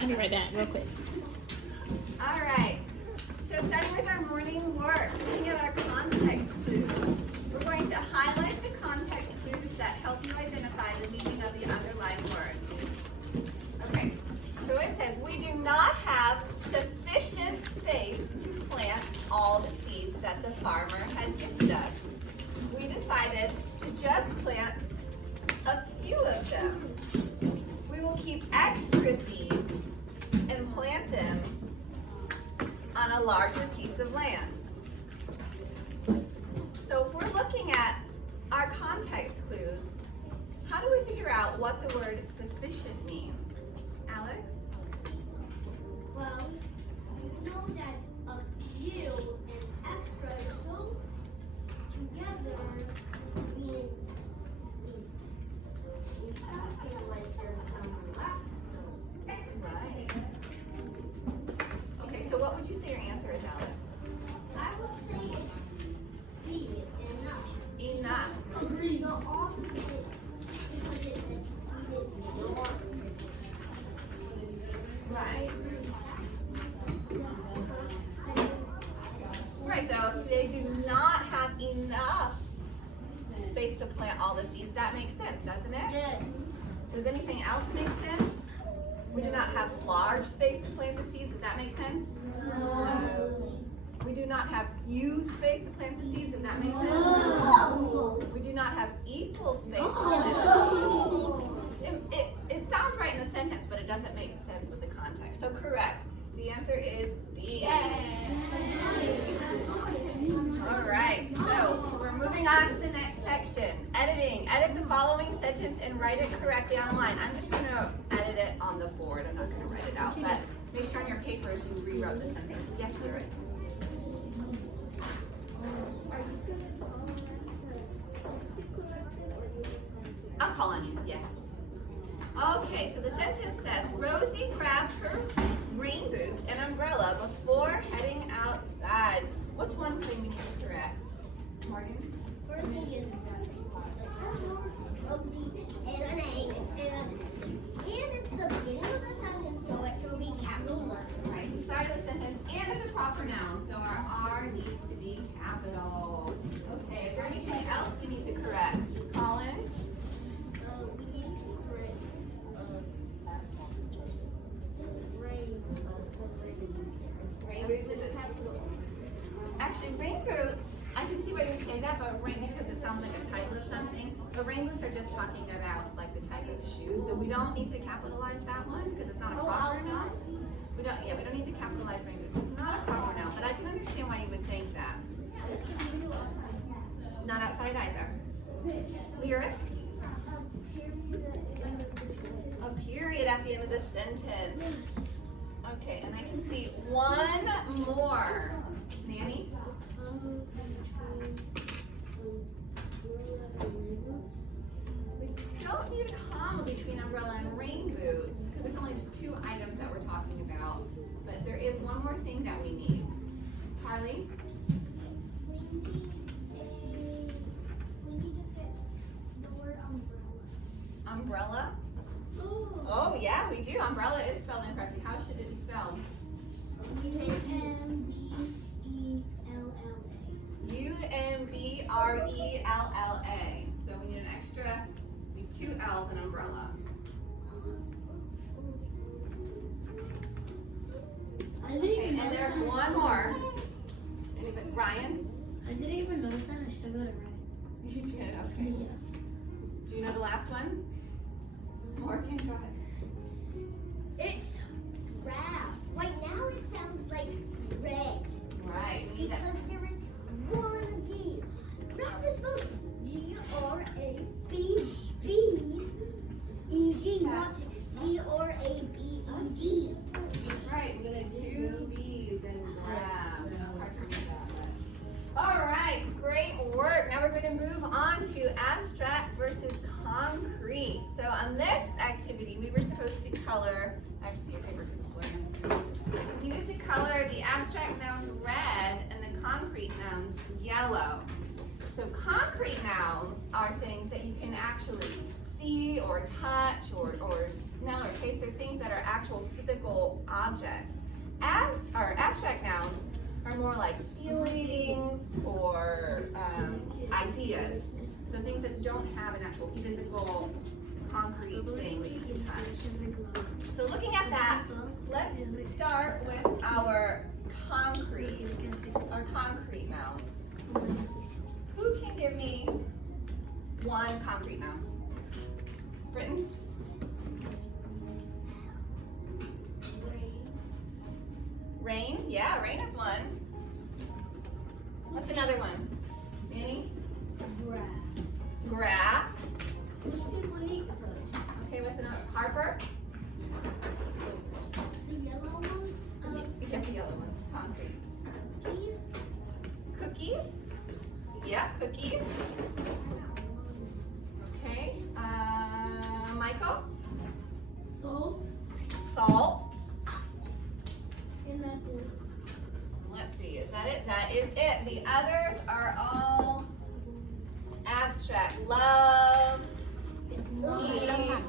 Let me write that real quick. All right. So starting with our morning work, looking at our context clues. We're going to highlight the context clues that help you identify the meaning of the underlying word. Okay. So it says, we do not have sufficient space to plant all the seeds that the farmer had gifted us. We decided to just plant a few of them. We will keep extra seeds and plant them on a larger piece of land. So if we're looking at our context clues, how do we figure out what the word sufficient means? Alex? Well, you know that a few and extra so together mean something like there's some left. Right. Okay, so what would you say your answer is, Alex? I would say it's be enough. Enough. Agree. The opposite because it said more. Right. Right, so if they do not have enough space to plant all the seeds, that makes sense, doesn't it? Good. Does anything else make sense? We do not have large space to plant the seeds, does that make sense? No. We do not have few space to plant the seeds, does that make sense? No. We do not have equal space to plant the seeds. It sounds right in the sentence, but it doesn't make sense with the context. So correct. The answer is B. All right, so we're moving on to the next section. Editing. Edit the following sentence and write it correctly on the line. I'm just going to edit it on the board. I'm not going to write it out, but make sure on your papers you rewrote the sentence. Yes, Lyric? I'll call on you, yes. Okay, so the sentence says, Rosie grabbed her rain boots and umbrella before heading outside. What's one thing we need to correct? Morgan? First thing is Rosie is a name, and it's the beginning of the sentence, so it should be capital letter. Right, inside of the sentence, and is a proper noun, so our R needs to be capital. Okay, is there anything else we need to correct? Colin? We need to correct Rain boots is it? Actually, rain boots, I can see why you would say that, but rain, because it sounds like a title of something. But rain boots are just talking about like the type of shoe, so we don't need to capitalize that one because it's not a proper noun. We don't need to capitalize rain boots. It's not a proper noun, but I can understand why you would think that. Not outside either. Lyric? A period at the end of the sentence. Okay, and I can see one more. Nanny? We don't need a comma between umbrella and rain boots because there's only just two items that we're talking about. But there is one more thing that we need. Carly? We need to fix the word umbrella. Umbrella? Oh yeah, we do. Umbrella is spelled incorrectly. How should it be spelled? U-M-B-R-E-L-L-A. So we need an extra, we need two L's in umbrella. Okay, and there's one more. Anybody? Ryan? I didn't even notice that. I still got it right. You did, okay. Yeah. Do you know the last one? Morgan, go ahead. It's wrap. Right now it sounds like red. Right, we need that. Because there is one B. Wrap is spelled G-R-A-B-B-E-D, not G-R-A-B-E-D. That's right, we need two B's in grab. All right, great work. Now we're going to move on to abstract versus concrete. So on this activity, we were supposed to color, I have to see your paper because it's blurry on the screen. We needed to color the abstract nouns red and the concrete nouns yellow. So concrete nouns are things that you can actually see or touch or smell or taste these are things that are actual physical objects. Abstract nouns are more like feelings or ideas. So things that don't have an actual physical, concrete thing that you can touch. So looking at that, let's start with our concrete nouns. Who can give me one concrete noun? Britton? Rain? Yeah, rain is one. What's another one? Manny? Grass. Okay, what's another? Harper? The yellow one. Yeah, the yellow one. Concrete. Cookies. Cookies? Yeah, cookies. Okay. Michael? Salt. Salt. And that's it. Let's see, is that it? That is it. The others are all abstract. Love, peace,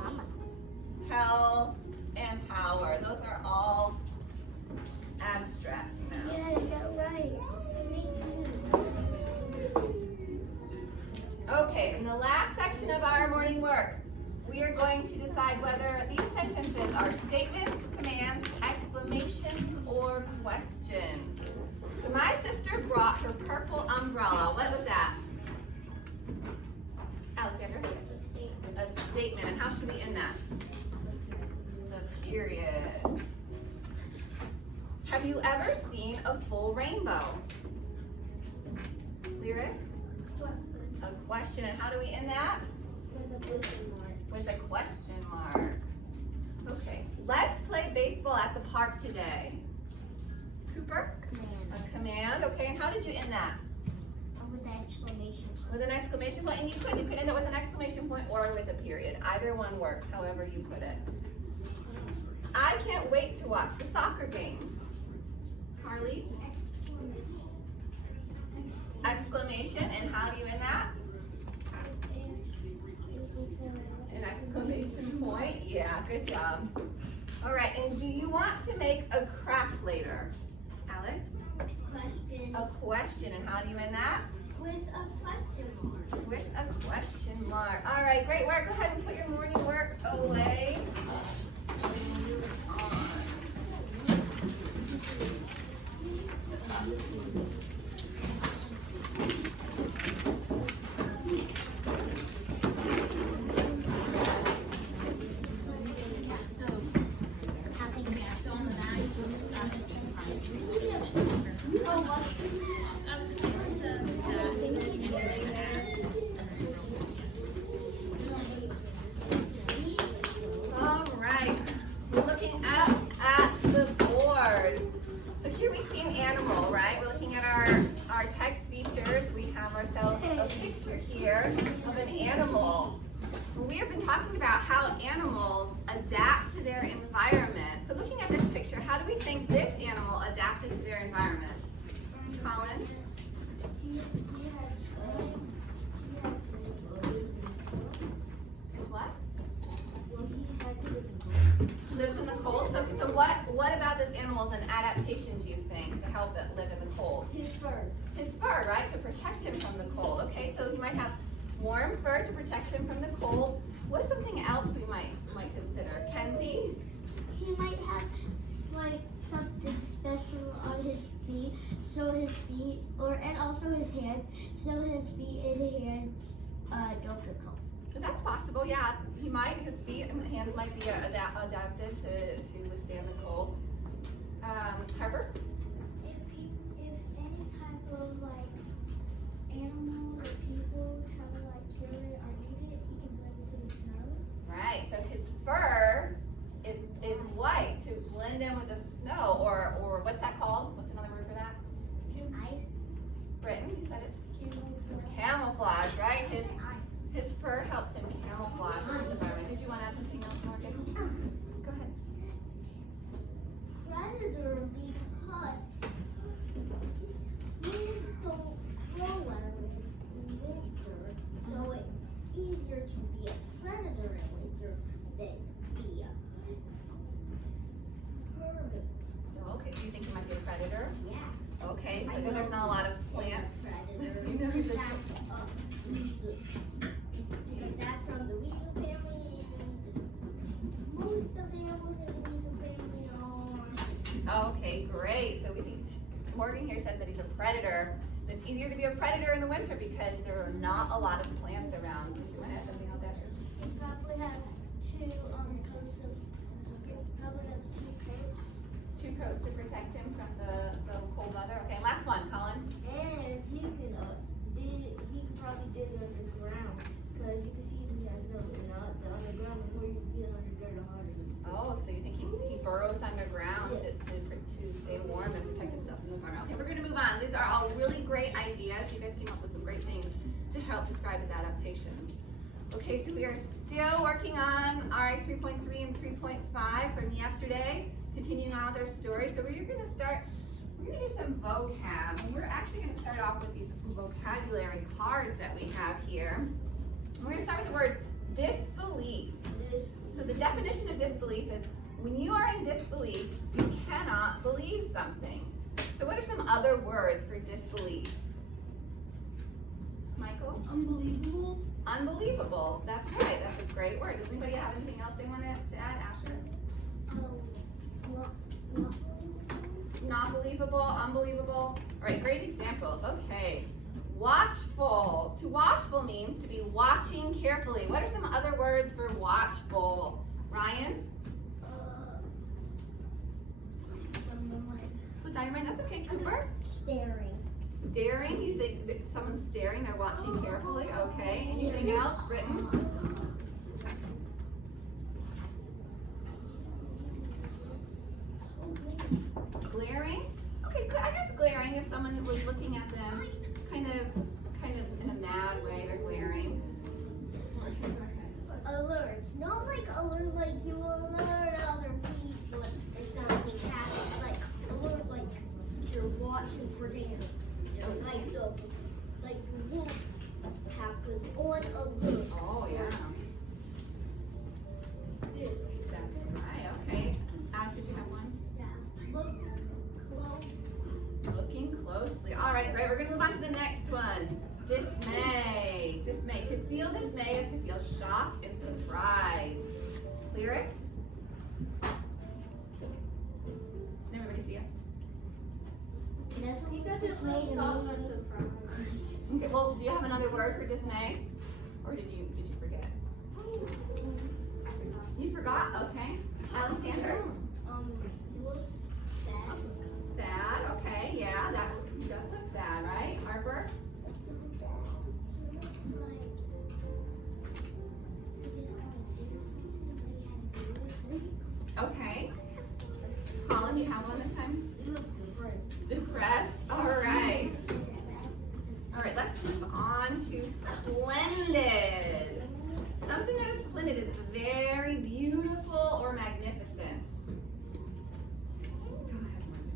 health, and power. Those are all abstract nouns. Yeah, you got right. Okay, in the last section of our morning work, we are going to decide whether these sentences are statements, commands, exclamations, or questions. So my sister brought her purple umbrella. What was that? Alexander? A statement. And how should we end that? The period. Have you ever seen a full rainbow? Lyric? A question. And how do we end that? With a question mark. Okay. Let's play baseball at the park today. Cooper? A command. Okay. And how did you end that? With an exclamation. With an exclamation point. And you could end it with an exclamation point or with a period. Either one works, however you put it. I can't wait to watch the soccer game. Carly? Exclamation. And how do you end that? An exclamation point. Yeah, good job. All right, and do you want to make a craft later? Alex? Question. A question, and how do you end that? With a question mark. With a question mark. All right, great work. Go ahead and put your morning work away. And move on. All right, we're looking up at the board. So here we see an animal, right? We're looking at our text features. We have ourselves a picture here of an animal. We have been talking about how animals adapt to their environment. So looking at this picture, how do we think this animal adapted to their environment? Colin? Is what? Lives in the cold. So what about this animal is an adaptation, do you think, to help it live in the cold? His fur. His fur, right? To protect him from the cold. Okay, so he might have warm fur to protect him from the cold. What is something else we might consider? Kenzie? He might have like something special on his feet, so his feet, and also his hands, so his feet and hands don't get cold. That's possible, yeah. His feet and hands might be adapted to withstand the cold. Harper? If any type of like animal or people try to like kill it or eat it, he can blend into the snow. Right, so his fur is white to blend in with the snow, or what's that called? What's another word for that? Ice. Britton, you said it? Camouflage. Camouflage, right? His Ice. fur helps him camouflage in his environment. Did you want to add something else, Morgan? Go ahead. Predator because humans don't grow well in winter, so it's easier to be a predator in winter than be not a lot of plants. Predator. You know he's a That's weasel. Because that's from the weasel family, and most of the animals in the weasel family are. Okay, great. So we think Morgan here says that he's a predator. It's easier to be a predator in the winter because there are not a lot of plants around. Did you want to add something else, Asher? He probably has two coats of. Probably has two coats. 2 coats to protect him from the cold weather. Okay, last one, Colin. And he can probably dig underground because you can see he has no the underground. The more you get under the harder. Oh, so you think he burrows underground to stay warm and protect himself from the warm. Okay, we're going to move on. These are all really great ideas. You guys came up with some great things to help describe his adaptations. Okay, so we are still working on RI 3.3 and 3.5 from yesterday. Continuing on with our story. So we're going to do some vocab. And we're actually going to start off with these vocabulary cards that we have here. We're going to start with the word disbelief. So the definition of disbelief is when you are in disbelief, you cannot believe something. So what are some other words for disbelief? Michael? Unbelievable. Unbelievable. That's right. That's a great word. Does anybody have anything else they wanted to add, Asher? Not believable, unbelievable. All right, great examples. Okay. Watchful. To watchful means to be watching carefully. What are some other words for watchful? Ryan? Slip down your mind. That's okay. Cooper? Staring. Staring. You think that someone's staring, they're watching carefully. Okay. Anything else? Britton? Glaring? Okay, I guess glaring if someone was looking at them kind of in a mad way, they're glaring. Alert. Not like alert like you alert other people if something happens. Like alert like you're watching for danger. Like the wolf pack was on alert. Oh yeah. That's right. Okay. Alex, did you have one? Yeah. Look close. Looking closely. All right, great. We're gonna move on to the next one. Dismay. Dismay. To feel dismay is to feel shock and surprise. Lyric? Can everybody see it? Okay, well, do you have another word for dismay? Or did you forget? You forgot? Okay. Alexander? He looks sad. Sad, okay, yeah, that he does look sad, right? Harper? He looks like he didn't want to do something, but he had to do it. Okay. Colin, you have one this time? He looks depressed. Depressed? All right. All right, let's move on to splendid. Something that is splendid is very beautiful or magnificent. Go ahead, Morgan.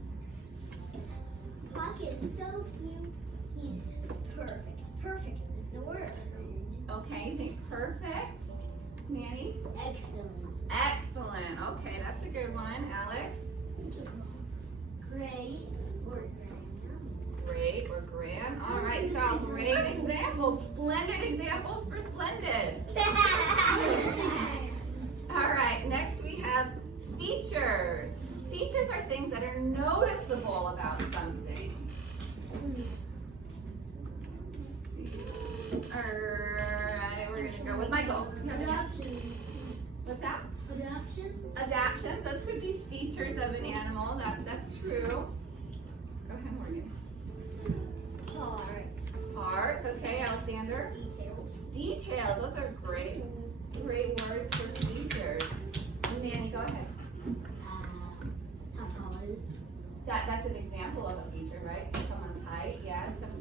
Pocket is so cute. He's perfect. Perfect is the word. Okay, you think perfect? Nanny? Excellent. Excellent. Okay, that's a good one. Alex? Great or grand. Great or grand. All right, these are all great examples. Splendid examples for splendid. All right, next we have features. Features are things that are noticeable about something. Let's see. All right, we're gonna go with Michael. Adoptions. What's that? Adoptions. Adaptions. Those could be features of an animal. That's true. Go ahead, Morgan. Parts. Parts. Okay, Alexander. Details. Details. Those are great words for features. Manny, go ahead. How tall is? That's an example of a feature, right? Someone's height. Yeah. Some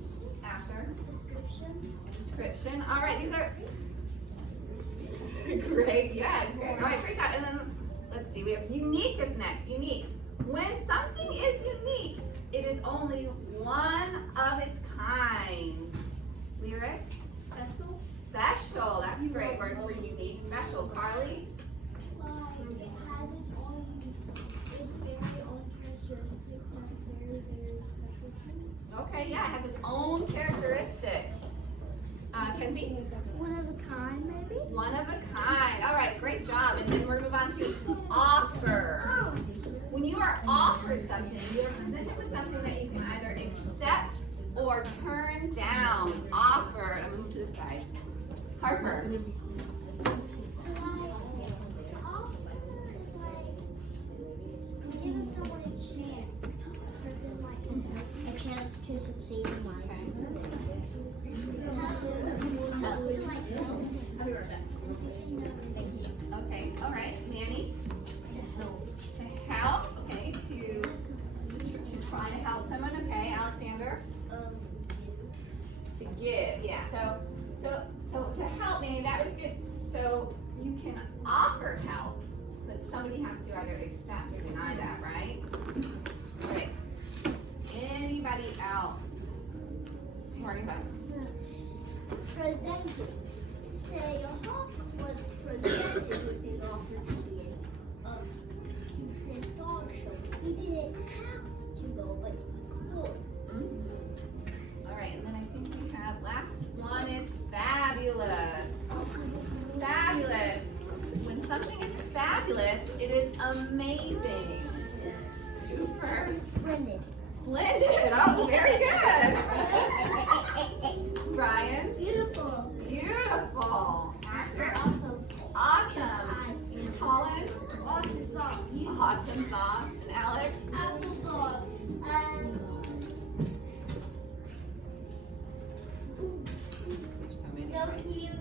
Asher. Description. All right. These are great. Yeah. Great. All right. Great job. And then let's see. We have unique is next. Unique. When something is unique, it is only one of its kind. Lyric? Special. Special. That's a great word for unique. Special. Carly? Like it has its very own characteristics that's very, very special to me. Okay, Mackenzie? One of a kind, maybe? One of a kind. All right, great job. And then we're going to move on to offer. When you are offered something, you are presented with something that you can either accept or turn down. Offer. I'm going to move to the side. Harper. Giving someone a chance for them, like, to have a chance to succeed in life. Okay, all right. Manny? To help. Okay, to try to help someone. Okay, Alexander? To give, yeah. So to help, Manny, that was good. So you can offer help, but somebody has to either accept or deny that, right? All right. Anybody else? Morgan, Presented. Say a hawk was presented with an opportunity of keep his dog show. He didn't have to go, but he could. All right, and then I think we have last one is fabulous. Fabulous. When something is fabulous, it is amazing. Super. Splendid. Splendid. Oh, very good. Brian. Beautiful. Beautiful. Asher. Also, Awesome. Colin. awesome sauce. Awesome sauce. And Alex. Applesauce. There's so many. So cute.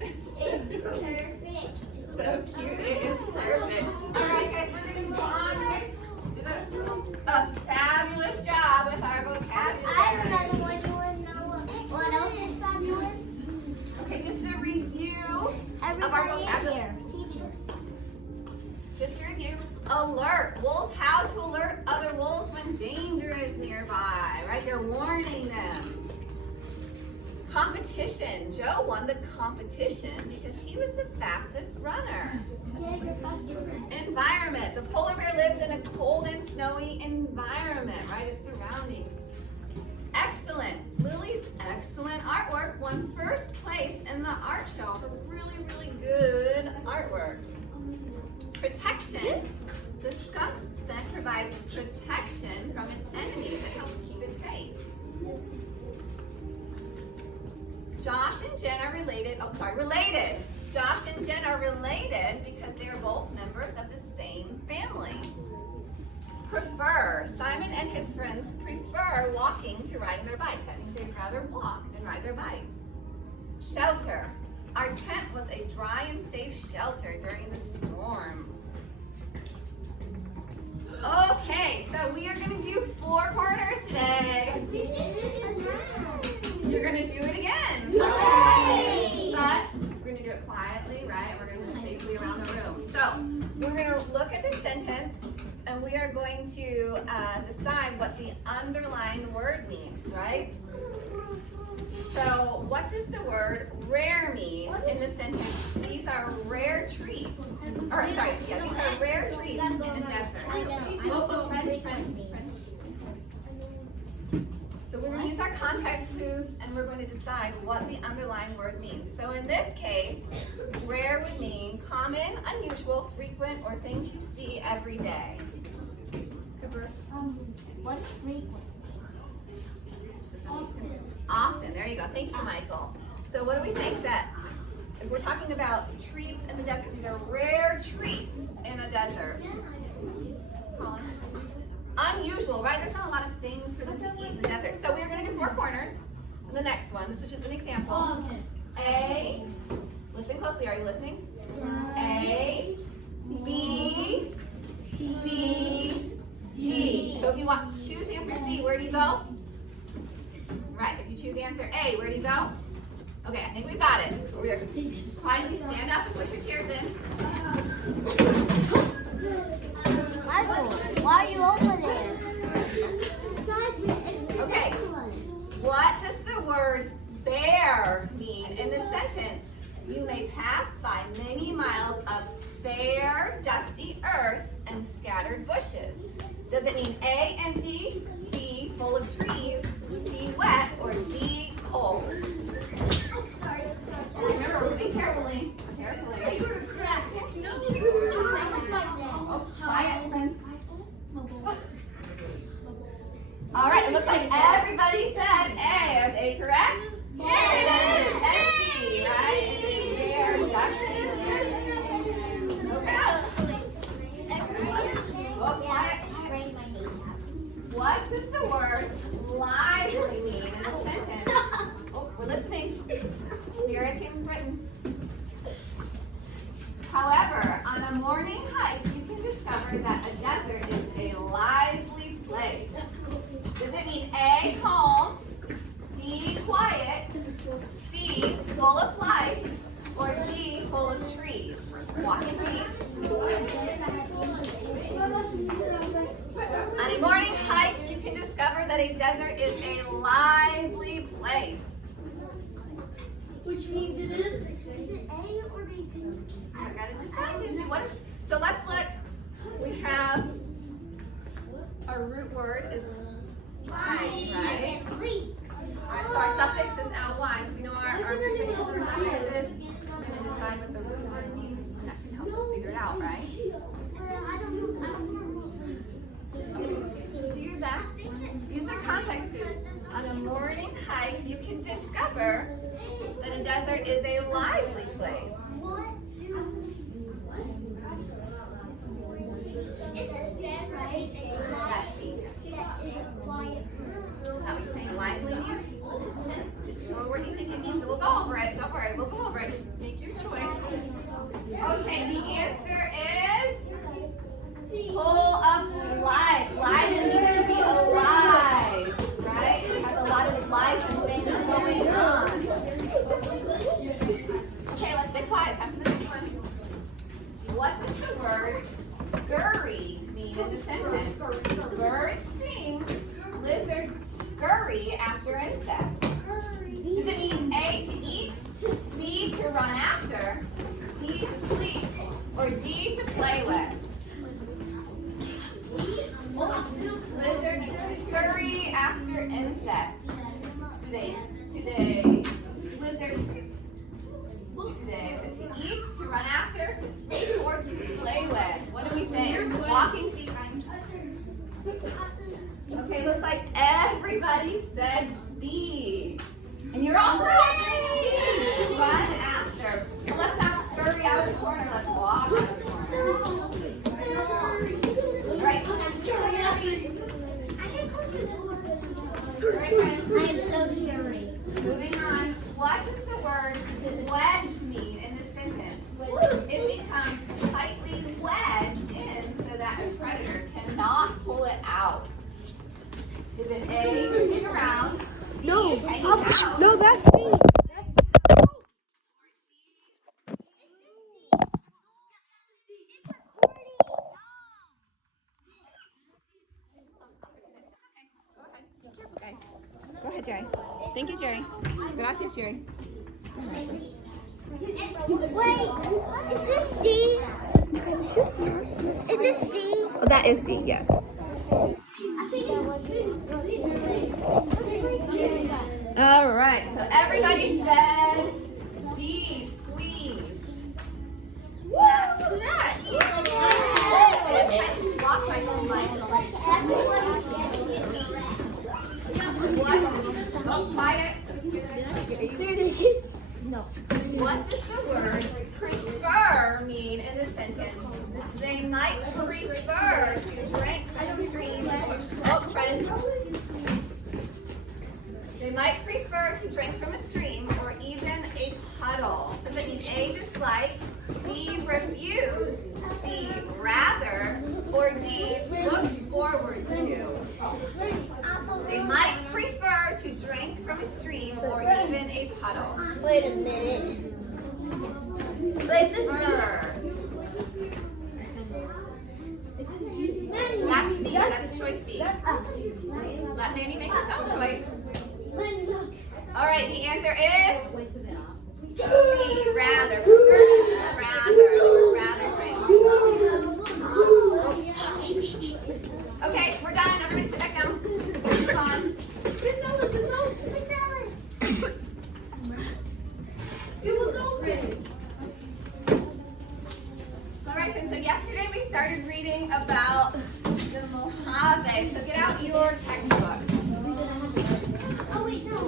It's perfect. So cute. It is perfect. All right, guys, we're going to move on. A fabulous job with our vocabulary. I have another one. You want to know what else is fabulous? Okay, just a review of our Everybody in vocabulary. here, teach us. Just to review, alert. Wolves, how to alert other wolves when danger is nearby, right? They're warning them. Competition. Joe won the competition because he was the fastest runner. Yeah, you're faster. Environment. The polar bear lives in a cold and snowy environment, right? Its surroundings. Excellent. Lily's excellent artwork won first place in the art show for really, really good artwork. Protection. The skunk's scent provides protection from its enemies. It helps keep it safe. Josh and Jen are related. Related. Josh and Jen are related because they are both members of the same family. Prefer. Simon and his friends prefer walking to riding their bikes. That means they'd rather walk than ride their bikes. Shelter. Our tent was a dry and safe shelter during the storm. Okay, so we are going to do 4 corners today. You're going to do it again. Yay! But we're going to do it quietly, right? We're going to move safely around the room. So we're going to look at the sentence and we are going to decide what the underlined word means, right? So what does the word rare mean in the sentence? These are rare treats. Or sorry, yeah, these are rare treats in a desert. Friends. So we're going to use our context clues and we're going to decide what the underlying word means. So in this case, rare would mean common, unusual, frequent, or things you see every day. Cooper? What is frequent? Often. There you go. Thank you, Michael. So what do we think that if we're talking about treats in the desert, these are rare treats in a desert. Colin? Unusual, right? There's not a lot of things for them to eat in the desert. So we're going to do 4 corners. And the next one, this is just an example. A, listen closely. Are you listening? A, B, C, D. So if you want to choose answer C, where do you go? Right, if you choose answer A, where do you go? Okay, I think we've got it. We're going to quietly stand up and push your chairs in. Michael, why are you over there? Okay, what does the word bare mean in this sentence? You may pass by many miles of bare, dusty earth and scattered bushes. Does it mean A and D, B, full of trees, C, wet, or D, cold? Sorry. the word lively mean in a sentence? Oh, we're listening. Here it came written. However, on a morning hike, you can discover that a desert is a lively place. Does it mean A, calm, B, quiet, C, full of life, or D, full of trees? Walking trees. On a morning hike, you can discover that a desert is a lively place. Which means it is. Is it A or B? I got to decide. What is, so let's look. We have our root word is ly, right? Alright, so our suffix is ly. So we know our prefixes and suffixes. We're going to decide what the root word means, and that can help us figure it out, right? I don't know. Okay, just do your best. Use our context clues. On a morning hike, you can discover that a desert is a lively place. Is this dead, right? That's C. Is a quiet Is that what you're saying? Lively means? Just know what you think it means. We'll go over it. Don't worry. We'll go over it. Just make your choice. Okay, the answer is full of life. Lively means to be alive, right? It has a lot of life and things going on. Okay, let's stay quiet. Time for the next one. What does the word scurry mean in the sentence? Birds sing, lizards scurry after insects. Does it mean A, to eat, B, to run after, C, to sleep, or D, to play with? Lizards scurry after insects. Today, lizards, today, is it to eat, to run after, to sleep, or to play with? What do we think? Walking feet. Okay, looks like everybody said B. And you're all right. To run after. Well, let's not scurry out of the corner. Let's walk out of the corner. All right. I am so scary. Moving on. What does the word wedged mean in this sentence? It becomes tightly wedged in so that a predator cannot pull it out. Is it A, moving around? B, hanging out? No, that's C. Go ahead, Jerry. Thank you, Jerry. Gracias, Jerry. Wait, is this D? You gotta choose here. Is this D? Oh, that is D, yes. I think it's All right, so everybody said D, squeezed. That's correct. It's tightly blocked by some lines. Oh, quiet. No. What does the word prefer mean in this sentence? They might prefer to drink from a stream. Oh, friends. They might prefer to drink from a stream or even a puddle. Does it mean A, dislike, B, refuse, C, rather, or D, look forward to? They might prefer to drink from a stream or even a puddle. Wait a minute. Wait, this Prefer. That's D. That's choice D. Let Manny make his own choice. All right, the answer is C, rather. Prefer to rather drink. Okay, we're done. Everybody sit back down. Move on. All right, so yesterday we started reading about the Mojave. So get out your textbooks. Oh wait, no.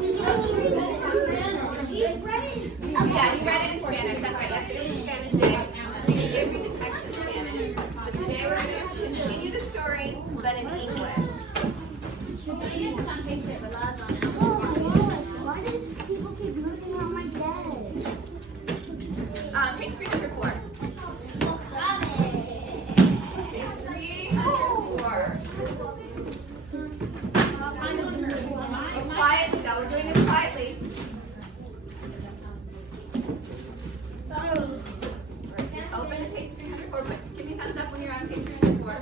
Yeah, you read it in Spanish. That's right. Yesterday was Spanish day. So you did read the text in Spanish. But today we're going to continue the story, but in English. Why do people keep moving on my desk? Page 304. Page 304. Go quietly, though. We're doing this quietly. Alright, just open to page 304. But give me a thumbs up when you're on page 304.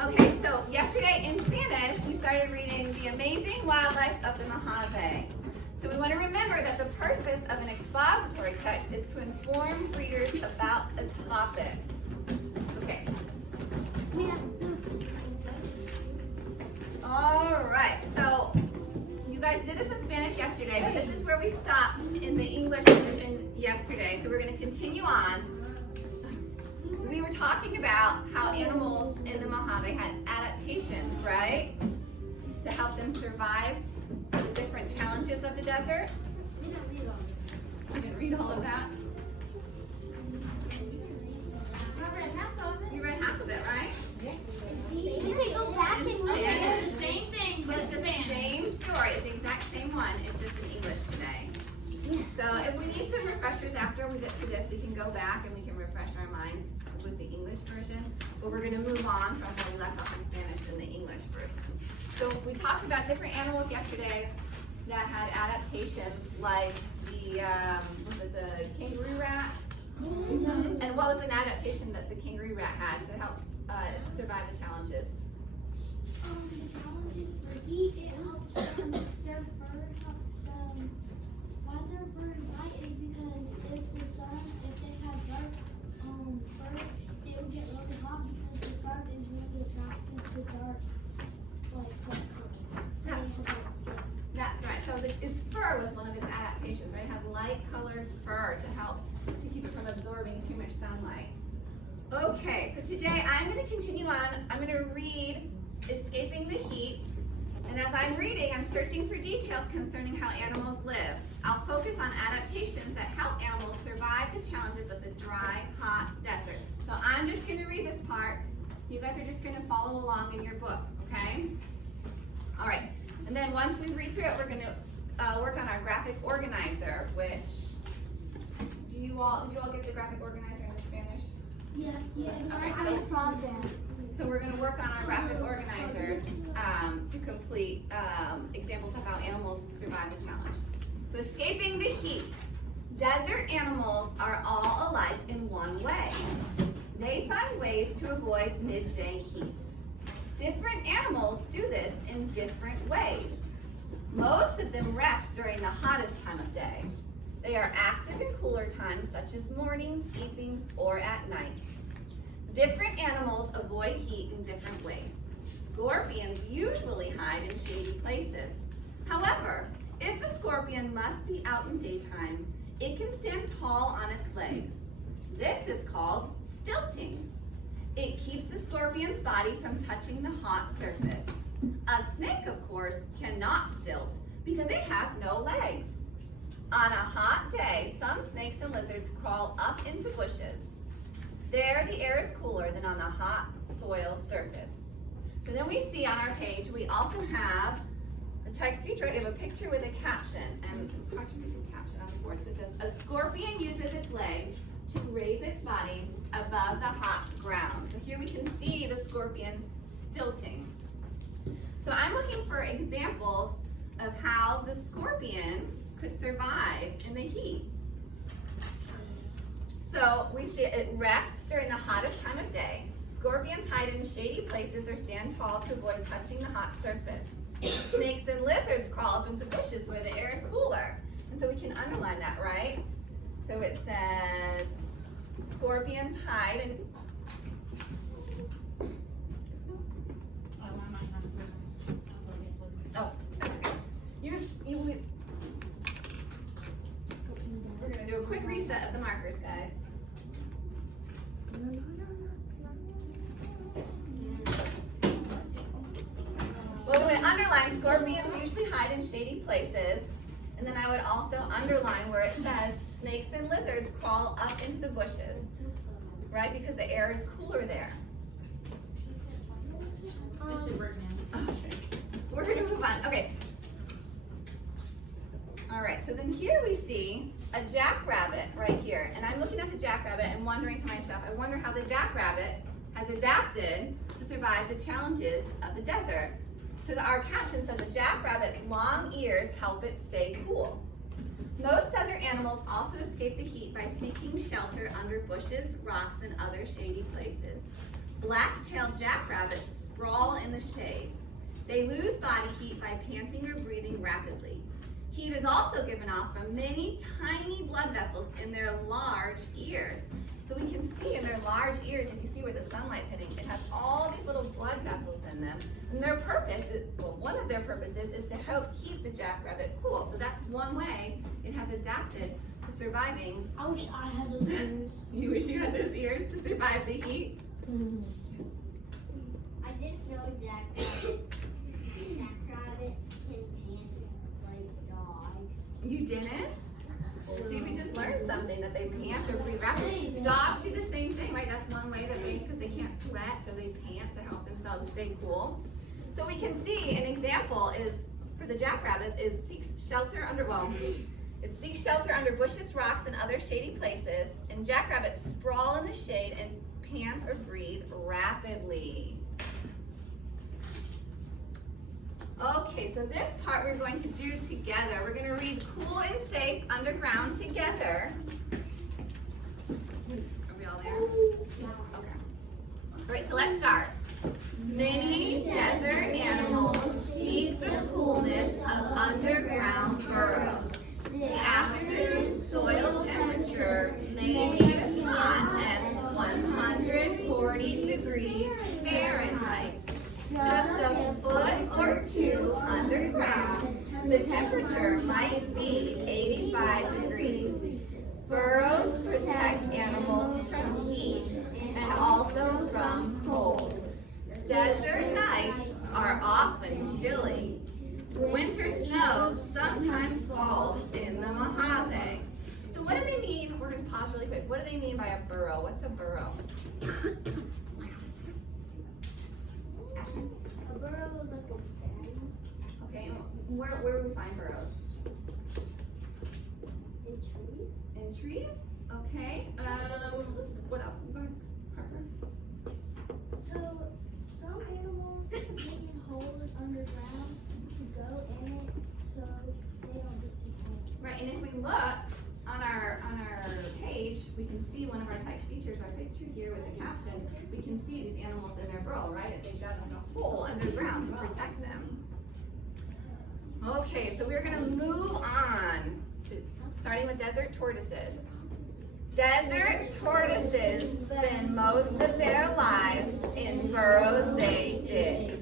Okay, so yesterday in Spanish, you started reading The Amazing Wildlife of the Mojave. So we want to remember that the purpose of an expository text is to inform readers about a topic. Okay. All right, so you guys did this in Spanish yesterday, but this is where we stopped in the English version yesterday. So we're going to continue on. We were talking about how animals in the Mojave had adaptations, right? To help them survive the different challenges of the desert. We don't read all of it. You didn't read all of that? I read half of it. You read half of it, right? See, you can go back and look Yeah. at It's the same thing, but It's the same story. It's the exact same one. It's just in English today. So if we need some refreshers after we get through this, we can go back and we can refresh our minds with the English version. But we're going to move on from where we left off in Spanish in the English version. So we talked about different animals yesterday that had adaptations, like the was it the kangaroo rat? And what was an adaptation that the kangaroo rat had to help survive the challenges? the challenges for heat, it helps their fur helps why their fur is light is because if the sun, if they have dark fur, it will get really hot because the sun is really attracted to dark colors. That's right. So its fur was one of its adaptations, right? It had light colored fur to help to keep it from absorbing too much sunlight. Okay, so today I'm going to continue on. I'm going to read Escaping the Heat. And as I'm reading, I'm searching for details concerning how animals live. I'll focus on adaptations that help animals survive the challenges of the dry, hot desert. So I'm just going to read this part. You guys are just going to follow along in your book, okay? All right. And then once we read through it, we're going to work on our graphic organizer, which, did you all get the graphic organizer in the Spanish? Yes. Okay, I have a project. So we're going to work on our graphic organizers to complete examples of how animals survive the challenge. So escaping the heat. Desert animals are all alike in one way. They find ways to avoid midday heat. Different animals do this in different ways. Most of them rest during the hottest time of day. They are active in cooler times such as mornings, evenings, or at night. Different animals avoid heat in different ways. Scorpions usually hide in shady places. However, if a scorpion must be out in daytime, it can stand tall on its legs. This is called stilting. It keeps the scorpion's body from touching the hot surface. A snake, of course, cannot stilt because it has no legs. On a hot day, some snakes and lizards crawl up into bushes. There, the air is cooler than on the hot soil surface. So then we see on our page, we also have a text feature. We have a picture with a caption, and it's hard to read the caption on the board. So it says, a scorpion uses its legs to raise its body above the hot ground. So here we can see the scorpion stilting. So I'm looking for examples of how the scorpion could survive in the heat. So we see it rests during the hottest time of day. Scorpions hide in shady places or stand tall to avoid touching the hot surface. Snakes and lizards crawl up into bushes where the air is cooler. And so we can underline that, right? So it says scorpions hide in... Oh, that's okay. We're going to do a quick reset of the markers, guys. Well, we would underline scorpions usually hide in shady places. And then I would also underline where it says snakes and lizards crawl up into the bushes. right? Because the air is cooler there. This should work now. Okay. We're gonna move on. Okay. All right, so then here we see a jackrabbit right here. And I'm looking at the jackrabbit and wondering to myself, I wonder how the jackrabbit has adapted to survive the challenges of the desert. So our caption says a jackrabbit's long ears help it stay cool. Most desert animals also escape the heat by seeking shelter under bushes, rocks, and other shady places. Black-tailed jackrabbits sprawl in the shade. They lose body heat by panting or breathing rapidly. Heat is also given off from many tiny blood vessels in their large ears. So we can see in their large ears, you can see where the sunlight's hitting, it has all these little blood vessels in them. And their purpose, one of their purposes is to help keep the jackrabbit cool. So that's one way it has adapted to surviving. I wish I had those ears. You wish you had those ears to survive the heat? I didn't know jackrabbits can pant like dogs. You didn't? See, we just learned something, that they pant or breathe rapidly. Dogs do the same thing, right? That's one way that because they can't sweat, so they pant to help themselves stay cool. So we can see an example is, for the jackrabbits, is seeks shelter under, it seeks shelter under bushes, rocks, and other shady places. And jackrabbits sprawl in the shade and pant or breathe rapidly. Okay, so this part we're going to do together. We're going to read Cool and Safe Underground together. Are we all there? Okay. All right, so let's start. Many desert animals seek the coolness of underground burrows. The afternoon soil temperature may be as hot as 140 degrees Fahrenheit. Just a foot or two underground, the temperature might be 85 degrees. Burrows protect animals from heat and also from cold. Desert nights are often chilly. Winter snow sometimes falls in the Mojave. So what do they mean? We're going to pause really quick. What do they mean by a burrow? What's a burrow? A burrow is like a den. Okay, and where would we find burrows? In trees. In trees? Okay. What else? Go ahead, Harper. So some animals can dig in holes underground to go in it so they don't get too cold. Right, and if we look on our page, we can see one of our type features, our picture here with the caption. We can see these animals in their burrow, right? They've got like a hole underground to protect them. Okay, so we're gonna move on to starting with desert tortoises. Desert tortoises spend most of their lives in burrows they dig.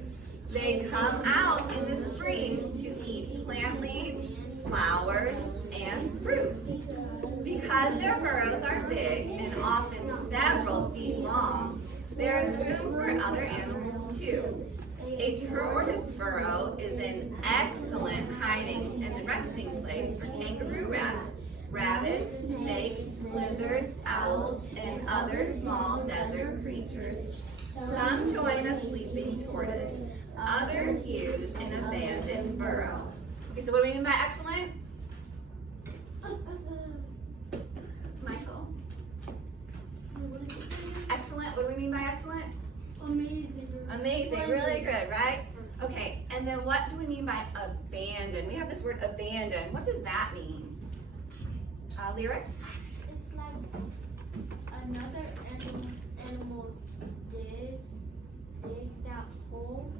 They come out in the spring to eat plant leaves, flowers, and fruit. Because their burrows are big and often several feet long, there is room for other animals too. A tortoise burrow is an excellent hiding and resting place for kangaroo rats, rabbits, snakes, lizards, owls, and other small desert creatures. Some join a sleeping tortoise. Others use an abandoned burrow. Okay, so what do we mean by excellent? Michael? Excellent, what do we mean by excellent? Amazing. Amazing, really good, right? Okay, and then what do we mean by abandon? We have this word abandon. What does that mean? Lyric? It's like another animal dig that hole,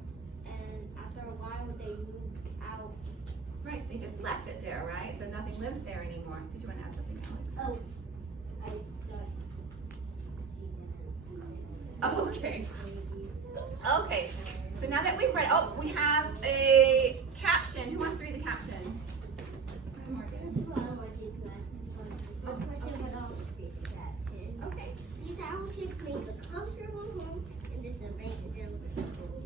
and after a while they move out. Right, they just left it there, right? So nothing lives there anymore. Did you want to add something, Alex? Oh, I thought she didn't. Okay. Okay, so now that we've read, we have a caption. Who wants to read the caption? That's what I wanted to ask. First question, but I'll read that. Okay. These owl chicks make a comfortable home in this abandoned jungle.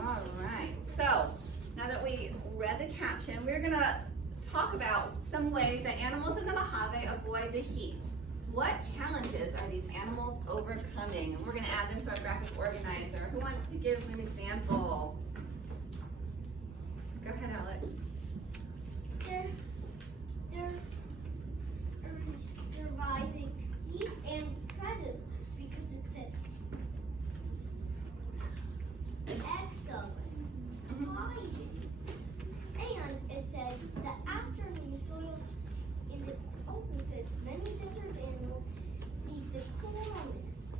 All right, so now that we read the caption, we're gonna talk about some ways that animals in the Mojave avoid the heat. What challenges are these animals overcoming? And we're going to add them to our graphic organizer. Who wants to give an example? Go ahead, Alex. They're surviving heat and predators because it says excellent hiding. And it says that after the soil, and it also says many desert animals seek the coolness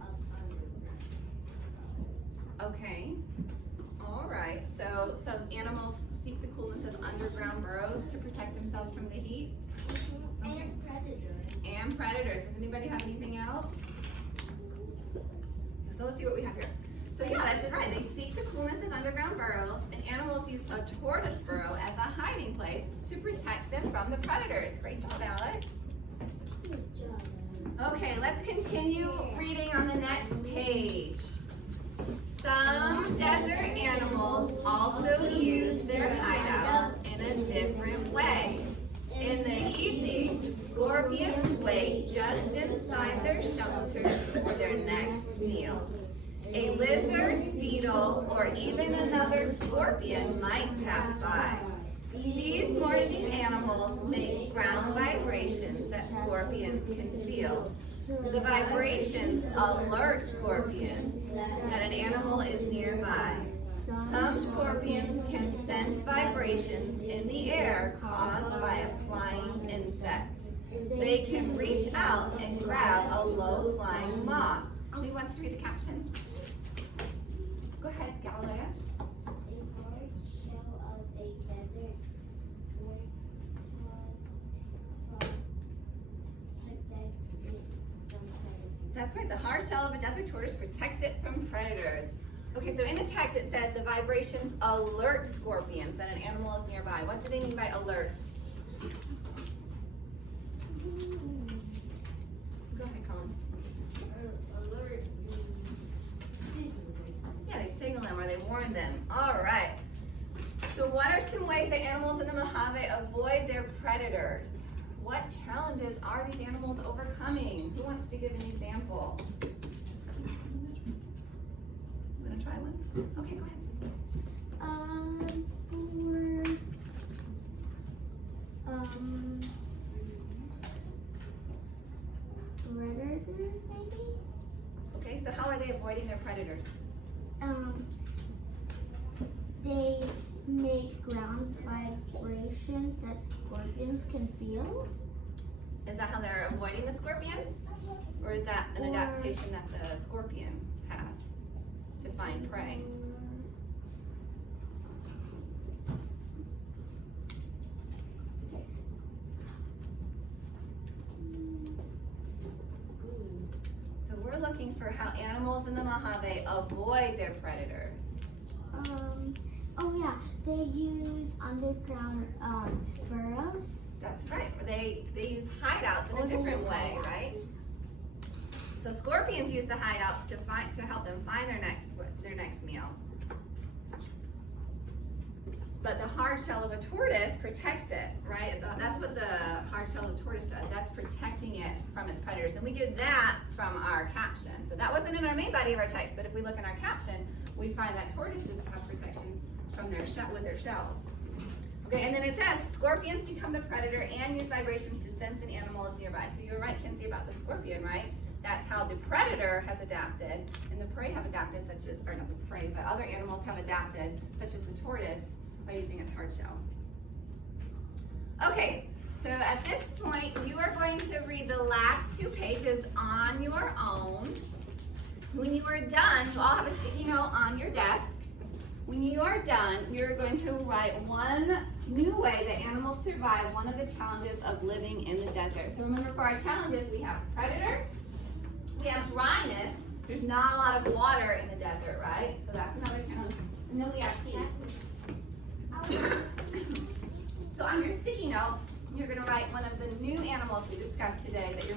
of underground. Okay. All right. So animals seek the coolness of underground burrows to protect themselves from the heat. Okay. And predators. And predators. Does anybody have anything else? So let's see what we have here. So yeah, that's it, right. They seek the coolness of underground burrows, and animals use a tortoise burrow as a hiding place to protect them from the predators. Great job, Alex. Good job. Okay, let's continue reading on the next page. Some desert animals also use their hideouts in a different way. In the evening, scorpions wait just inside their shelters for their next meal. A lizard, beetle, or even another scorpion might pass by. These morning animals make ground vibrations that scorpions can feel. The vibrations alert scorpions that an animal is nearby. Some scorpions can sense vibrations in the air caused by a flying insect. They can reach out and grab a low-flying moth. Who wants to read the caption? Go ahead, Galilea. A hard shell of a desert That's right, the hard shell of a desert tortoise protects it from predators. Okay, so in the text it says the vibrations alert scorpions that an animal is nearby. What do they mean by alert? Go ahead, Colin. Alert. Yeah, they signal them or they warn them. All right. So what are some ways that animals in the Mojave avoid their predators? What challenges are these animals overcoming? Who wants to give an example? You want to try one? Okay, go ahead. Predators maybe? Okay, so how are they avoiding their predators? They make ground vibrations that scorpions can feel. Is that how they're avoiding the scorpions? Or is that an adaptation that the scorpion has to find prey? So we're looking for how animals in the Mojave avoid their predators. Oh yeah, they use underground burrows. That's right. They use hideouts in a different way, right? So scorpions use the hideouts to help them find their next meal. But the hard shell of a tortoise protects it, right? That's what the hard shell of a tortoise does. That's protecting it from its predators. And we get that from our caption. So that wasn't in our main body of our text, but if we look in our caption, we find that tortoises have protection from their with their shells. Okay, and then it says, scorpions become the predator and use vibrations to sense an animal is nearby. So you're right, Kinsey, about the scorpion, right? That's how the predator has adapted, and the prey have adapted, such as, or not the prey, but other animals have adapted, such as the tortoise, by using its hard shell. Okay, so at this point, you are going to read the last 2 pages on your own. When you are done, you all have a sticky note on your desk. When you are done, you're going to write one new way that animals survive one of the challenges of living in the desert. So remember, for our challenges, we have predators, we have dryness. There's not a lot of water in the desert, right? So that's another challenge. And then we have heat. So on your sticky note, you're going to write one of the new animals we discussed today that you're